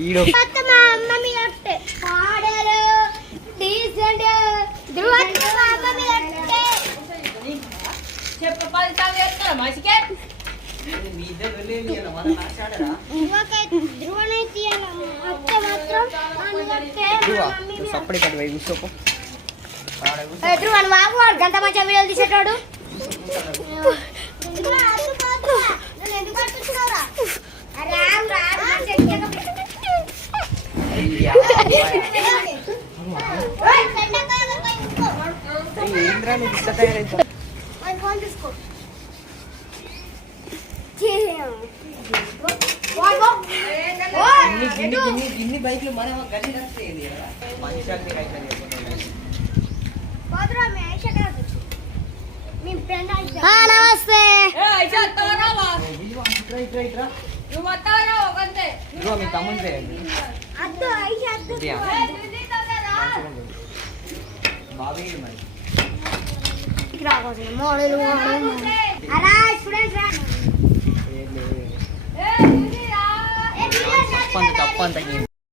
ఈడో మా అమ్మ మీద ఒట్టే పాడరు డీసెంట్ ధ్రువంతో మా అమ్మ మీద ఒట్టే చెప్పు 10 సార్లు చెప్తారా మసికే మీ ఇద్దరు వెళ్ళేది మన నాచాడరా ధ్రువనైతే అత్తే మాత్రం అనుగట్టే మమ్మీ మీద సప్పడి కట్ వై కూర్చోపో ధ్రువన్ బాబు వాడు గంట మంచిగా వీడియోలు తీసేటాడు ఏంద్రా నువ్వు ఇట్లా తయారైతా ఫోన్ తీసుకో గిన్ని బైక్లు మనం గల్లి నచ్చేది మంచిగా నమస్తే మీ తమ్ముంది బాబీ మరి మోడల్ అలా స్టూడెంట్స్